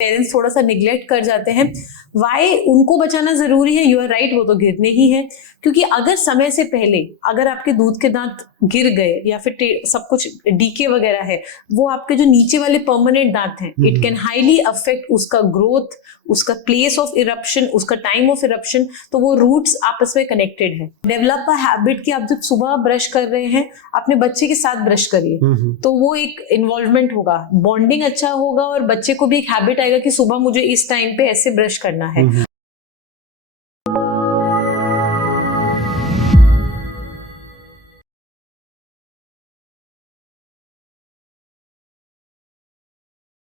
Parents थोड़ा सा neglect कर जाते हैं। वाई उनको बचाना जरूरी है, यू आर राइट, वो तो गिरने ही है। क्योंकि अगर समय से पहले अगर आपके दूध के दांत गिर गए या फिर सब कुछ डीके वगैरह है, वो आपके जो नीचे वाले परमानेंट दांत हैं, इट कैन हाईली अफेक्ट उसका ग्रोथ, उसका प्लेस ऑफ इरप्शन, उसका टाइम ऑफ इरप्शन। तो वो रूट्स आपस में कनेक्टेड है। डेवलप अ हैबिट कि आप जब सुबह ब्रश कर रहे हैं अपने बच्चे के साथ ब्रश करिए, तो वो एक इन्वॉल्वमेंट होगा, बॉन्डिंग अच्छा होगा और बच्चे को भी एक हैबिट आएगा कि सुबह मुझे इस टाइम पे ऐसे ब्रश करना है।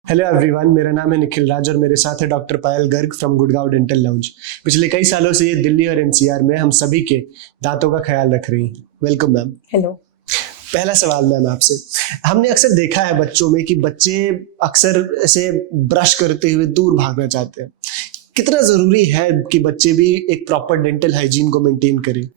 हेलो एवरीवन, मेरा नाम है निखिल राज और मेरे साथ है doctor Payal Garg from Gurgaon dental lounge. पिछले कई सालों से ये दिल्ली और एनसीआर में हम सभी के दांतों का ख्याल रख रही हैं। Welcome ma'am. हेलो। पहला सवाल मैम आपसे, हमने अक्सर देखा है बच्चों में कि बच्चे अक्सर ऐसे ब्रश करते हुए दूर भागना चाहते हैं। कितना जरूरी है कि बच्चे भी एक प्रॉपर डेंटल हाइजीन को मेंटेन करें?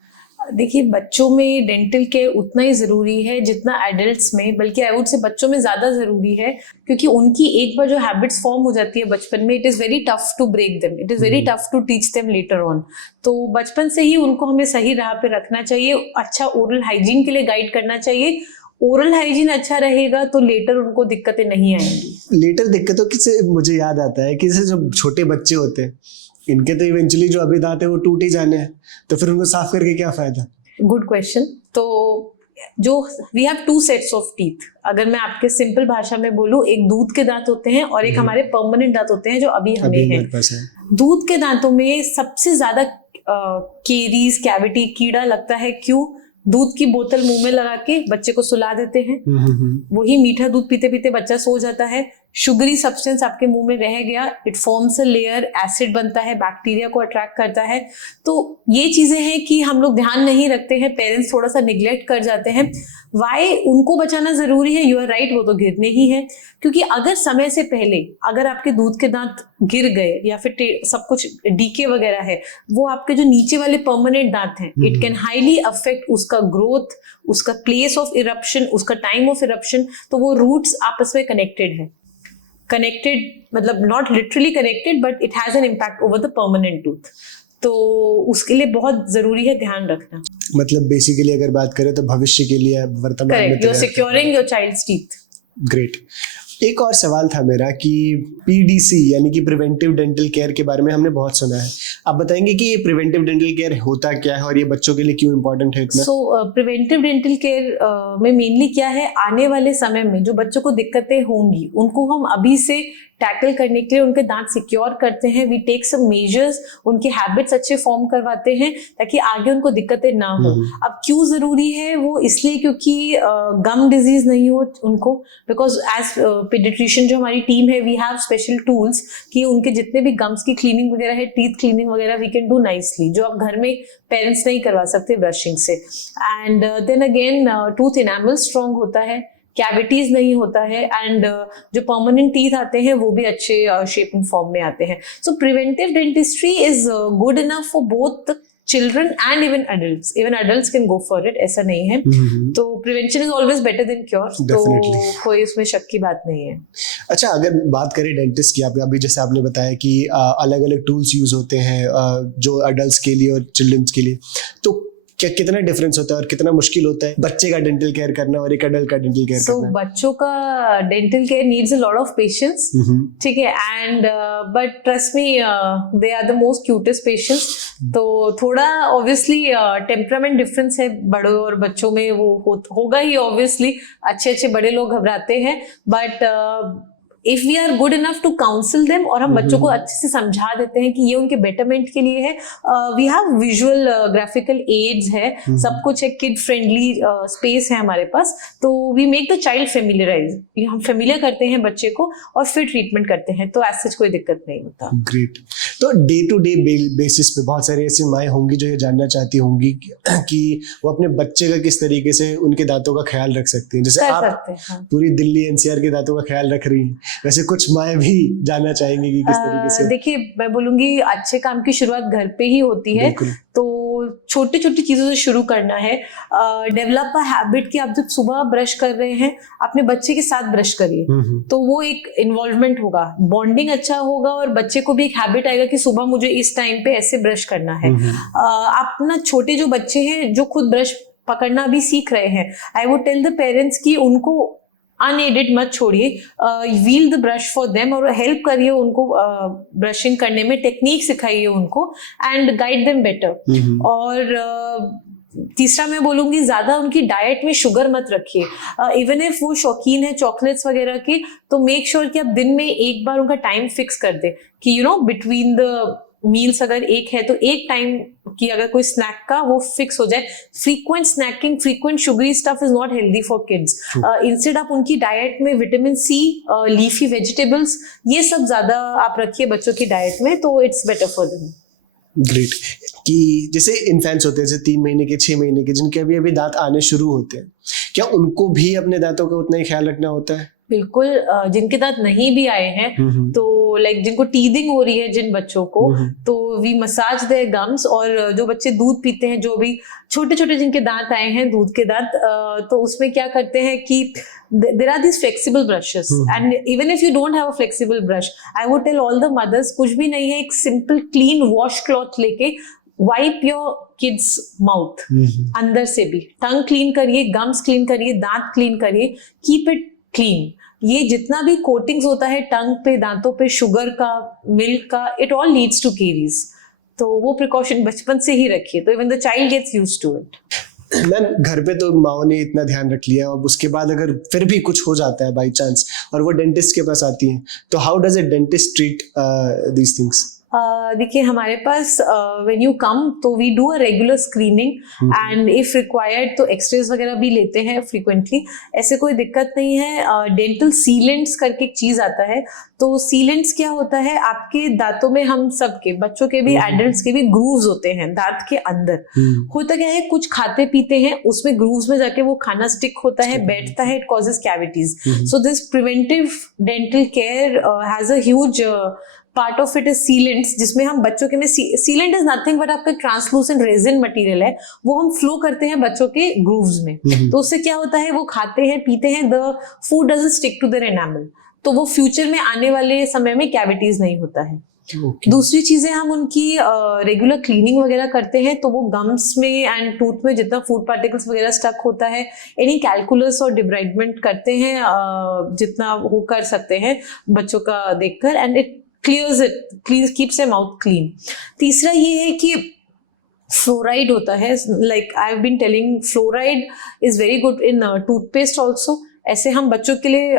देखिए, बच्चों में डेंटल केयर उतना ही जरूरी है जितना एडल्ट्स में, बल्कि आई वुड से बच्चों में ज्यादा जरूरी है। क्योंकि उनकी एक बार जो हैबिट्स फॉर्म हो जाती है बचपन में, it is very tough to break them, it is very tough to teach them later on. तो बचपन से ही उनको हमें सही राह पे रखना चाहिए, अच्छा ओरल हाइजीन के लिए गाइड करना चाहिए। ओरल हाइजीन अच्छा रहेगा तो लेटर उनको दिक्कतें नहीं आएंगी। लेटर दिक्कतों से मुझे याद आता है कि जैसे जो छोटे बच्चे होते हैं, इनके तो इवेंचुअली जो अभी दांत है वो टूट ही जाने हैं, तो फिर उनको साफ करके क्या फायदा? Good question. तो जो we have two sets of teeth, अगर मैं आपके सिंपल भाषा में बोलूं, एक दूध के दांत होते हैं और एक हमारे परमानेंट दांत होते हैं जो अभी हमें हैं। दूध के दांतों में सबसे ज्यादा केरीज, कैविटी, कीड़ा लगता है। क्यों? दूध की बोतल मुंह में लगा के बच्चे को सुला देते हैं, वही मीठा दूध पीते पीते बच्चा सो जाता है, शुगरी सब्सटेंस आपके मुंह में रह गया, it forms a layer, acid बनता है, बैक्टीरिया को अट्रैक्ट करता है। तो ये चीजें हैं कि हम लोग ध्यान नहीं रखते हैं, पेरेंट्स थोड़ा सा निग्लेक्ट कर जाते हैं। वाई उनको बचाना जरूरी है, यू आर राइट, वो तो गिरने ही है। क्योंकि अगर समय से पहले अगर आपके दूध के दांत गिर गए या फिर सब कुछ डीके वगैरह है, वो आपके जो नीचे वाले परमानेंट दांत हैं, इट कैन हाईली अफेक्ट उसका ग्रोथ, उसका प्लेस ऑफ इरप्शन, उसका टाइम ऑफ इरप्शन। तो वो रूट्स आपस में कनेक्टेड है। कनेक्टेड मतलब not literally connected, but it has an impact over the permanent tooth. तो उसके लिए बहुत जरूरी है ध्यान रखना। मतलब बेसिकली अगर बात करें तो भविष्य के लिए वर्तमान में you are securing your child's teeth. Great. एक और सवाल था मेरा कि पीडीसी यानी कि प्रिवेंटिव डेंटल केयर के बारे में हमने बहुत सुना है। आप बताएंगे कि ये प्रिवेंटिव डेंटल केयर होता क्या है और ये बच्चों के लिए क्यों इम्पोर्टेंट है इतना? प्रिवेंटिव डेंटल केयर में मेनली क्या है, आने वाले समय में जो बच्चों को दिक्कतें होंगी उनको हम अभी से टैकल करने के लिए उनके दांत सिक्योर करते हैं। वी टेक सम मेजर्स, उनके हैबिट्स अच्छे फॉर्म करवाते हैं ताकि आगे उनको दिक्कतें ना हो। अब क्यों जरूरी है वो? इसलिए क्योंकि गम डिजीज नहीं हो उनको, बिकॉज एज पेडिट्रिशियन जो हमारी टीम है, वी हैव स्पेशल टूल्स कि उनके जितने भी गम्स की क्लीनिंग वगैरह है, टीथ क्लीनिंग वगैरह, वी कैन डू नाइसली, जो आप घर में पेरेंट्स नहीं करवा सकते ब्रशिंग से। And then again tooth enamel strong होता है, कैविटीज नहीं होता है, एंड जो परमानेंट टीथ आते हैं वो भी अच्छे शेप एंड फॉर्म में आते हैं। So preventive dentistry is good enough for both children and even adults. Even adults can go for it, ऐसा नहीं है। तो prevention is always better than cure, तो कोई उसमें शक की बात नहीं है। अच्छा, अगर बात करें डेंटिस्ट की, अभी जैसे आपने बताया कि अलग अलग टूल्स यूज होते हैं जो एडल्ट्स के लिए और चिल्ड्रंस के लिए, तो क्या कितना डिफरेंस होता है और कितना मुश्किल होता है बच्चे का डेंटल केयर करना और एक अडल्ट का डेंटल केयर करना? बच्चों का dental care needs a lot of patience, ठीक है, and but trust me, they are the most cutest patients. तो थोड़ा ऑब्वियसली टेम्परामेंट डिफरेंस है बड़ों और बच्चों में, वो होगा ही ऑब्वियसली। अच्छे बड़े लोग घबराते हैं, but if we are good enough to counsel them और हम बच्चों को अच्छे से समझा देते हैं कि ये उनके बेटरमेंट के लिए है। We have visual graphical aids है, सब कुछ है, किड फ्रेंडली स्पेस है हमारे पास। तो we make the child familiarise, हम फेमिलियर करते हैं बच्चे को और फिर ट्रीटमेंट करते हैं, तो ऐसे कोई दिक्कत नहीं होता। ग्रेट। तो डे टू डे बेसिस पे बहुत सारी ऐसी माएँ होंगी जो ये जानना चाहती होंगी कि वो अपने बच्चे का किस तरीके से उनके दांतों का ख्याल रख सकती हैं। जैसे आप पूरी दिल्ली एनसीआर के दांतों का ख्याल रख रही हैं, वैसे कुछ माएँ भी जानना चाहेंगी कि किस तरीके से। देखिए, मैं बोलूंगी अच्छे काम की शुरुआत घर पे ही होती है, तो छोटी छोटी चीजों से शुरू करना है। डेवलप अ हैबिट कि आप जब सुबह ब्रश कर रहे हैं अपने बच्चे के साथ ब्रश करिए, तो वो एक इन्वॉल्वमेंट होगा, बॉन्डिंग अच्छा होगा और बच्चे को भी एक हैबिट आएगा कि सुबह मुझे इस टाइम पे ऐसे ब्रश करना है। आप ना छोटे जो बच्चे हैं जो खुद ब्रश पकड़ना भी सीख रहे हैं, I would tell the parents कि उनको अनएडेड मत छोड़िए, wheel the brush for them और हेल्प करिए उनको ब्रशिंग करने में, टेक्निक सिखाइए उनको एंड गाइड देम बेटर। और तीसरा मैं बोलूंगी ज्यादा उनकी डाइट में शुगर मत रखिए। इवन इफ वो शौकीन है चॉकलेट्स वगैरह की, तो मेक श्योर कि आप दिन में एक बार उनका टाइम फिक्स कर दे कि you know between the meals अगर एक है तो एक टाइम की अगर कोई स्नैक का वो फिक्स हो जाए। Frequent snacking, frequent sugary stuff is not healthy for kids. Instead आप उनकी डाइट में विटामिन सी, लीफी वेजिटेबल्स, ये सब ज्यादा आप रखिए बच्चों की डाइट में, तो it's better for them. Great. कि जैसे इन्फेंट्स होते हैं, जैसे 3 महीने के, 6 महीने के, जिनके अभी अभी दांत आने शुरू होते हैं, क्या उनको भी अपने दांतों का उतना ही ख्याल रखना होता है? बिल्कुल। जिनके दांत नहीं भी आए हैं, तो लाइक जिनको टीदिंग हो रही है जिन बच्चों को, तो वी मसाज देयर गम्स। और जो बच्चे दूध पीते हैं, जो भी छोटे छोटे जिनके दांत आए हैं दूध के दांत, तो उसमें क्या करते हैं कि there are these flexible brushes and even if you don't have a flexible brush, I would tell all the mothers, कुछ भी नहीं है, एक simple clean wash cloth लेके wipe your kids mouth, अंदर से भी टंग क्लीन करिए, गम्स क्लीन करिए, दांत क्लीन करिए, keep it clean। ये जितना भी कोटिंग्स होता है टंग पे, दांतों पे, शुगर का, मिल्क का, it all leads to caries, तो वो प्रिकॉशन बचपन से ही रखिए, तो even the child gets used to it. Ma'am, घर पे तो माओ ने इतना ध्यान रख लिया, और उसके बाद अगर फिर भी कुछ हो जाता है बाय चांस और वो डेंटिस्ट के पास आती हैं, तो how does a dentist treat these things? देखिए, हमारे पास व्हेन यू कम तो we do a regular screening and if required तो एक्सरेज वगैरह भी लेते हैं फ्रीक्वेंटली, ऐसे कोई दिक्कत नहीं है। डेंटल सीलेंट्स करके एक चीज आता है, तो सीलेंट्स क्या होता है, आपके दांतों में, हम सबके, बच्चों के भी, एडल्ट्स के भी ग्रूव्स होते हैं दांत के अंदर। होता क्या है, कुछ खाते पीते हैं, उसमें ग्रूव्स में जाके वो खाना स्टिक होता है, बैठता है, it causes cavities. So this preventive dental care has a huge part of it is sealants, जिसमें हम बच्चों के में, सीलेंट इज नथिंग बट आपका ट्रांसलूसेंट रेजिन मटेरियल है, वो हम फ्लो करते हैं बच्चों के ग्रूव्स में। तो उससे क्या होता है, वो खाते हैं, पीते हैं, the food doesn't stick to their enamel, तो वो फ्यूचर में आने वाले समय में कैविटीज नहीं होता है। दूसरी चीजें, हम उनकी रेगुलर क्लीनिंग वगैरह करते हैं, तो वो गम्स में एंड टूथ में जितना फूड पार्टिकल्स वगैरह स्टक होता है, एनी कैलकुलस और डिब्राइडमेंट करते हैं जितना वो कर सकते हैं बच्चों का देखकर, and it clears it, keeps their mouth clean। तीसरा ये है कि फ्लोराइड होता है, like I've been telling, fluoride is very good in toothpaste also। ऐसे हम बच्चों के लिए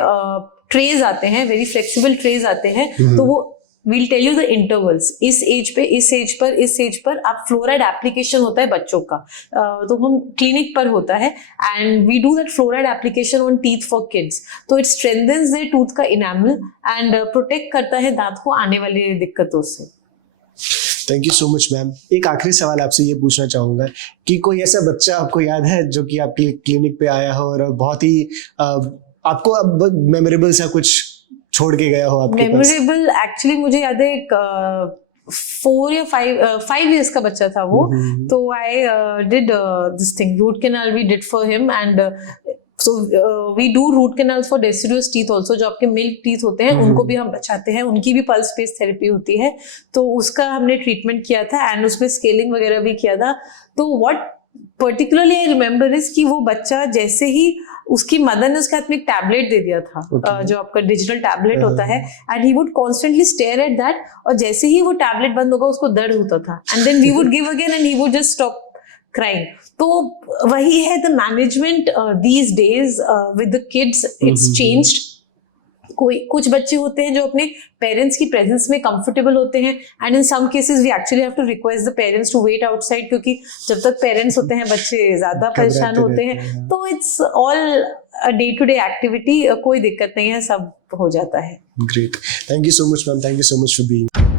ट्रेज आते हैं, वेरी फ्लेक्सिबल ट्रेज आते हैं, तो वो we'll tell you the intervals, इस एज पे, इस एज पर, इस एज पर आप फ्लोराइड एप्लीकेशन होता है बच्चों का, तो हम क्लिनिक पर होता है, and we do that fluoride application on teeth for kids, तो इट स्ट्रेंथन्स देयर टूथ का इनामल एंड प्रोटेक्ट करता है दांत को आने वाली दिक्कतों से। Thank you so much ma'am. एक आखिरी सवाल आपसे ये पूछना चाहूंगा कि कोई ऐसा बच्चा आपको याद है जो कि आपकी क्लिनिक पे आया हो और बहुत ही आपको अब मेमोरेबल सा कुछ छोड़ के गया हो आपके पास? मेमोरेबल एक्चुअली मुझे याद है, एक 4 या 5 years का बच्चा था वो, तो I did this thing, root canal we did for him, and so we do root canals for deciduous teeth also, जो आपके मिल्क टीथ होते हैं उनको भी हम बचाते हैं, उनकी भी पल्स स्पेस थेरेपी होती है, तो उसका हमने ट्रीटमेंट किया था एंड उसमें स्केलिंग वगैरह भी किया था। तो what particularly I remember is कि वो बच्चा जैसे ही उसकी मदर ने उसके हाथ में एक टैबलेट दे दिया था, जो आपका डिजिटल टैबलेट होता है, and he would constantly stare at that, और जैसे ही वो टैबलेट बंद होगा उसको दर्द होता था, and then we would give again and he would just stop crying. तो वही है the management these days with the kids, it's changed. कुछ बच्चे होते हैं जो अपने पेरेंट्स की प्रेजेंस में कंफर्टेबल होते हैं, and in some cases we actually have to request the parents to wait outside, क्योंकि जब तक पेरेंट्स होते हैं बच्चे ज्यादा परेशान होते हैं, तो it's all day to day activity, कोई दिक्कत नहीं है, सब हो जाता है। Great, thank you so much ma'am, thank you so much for being.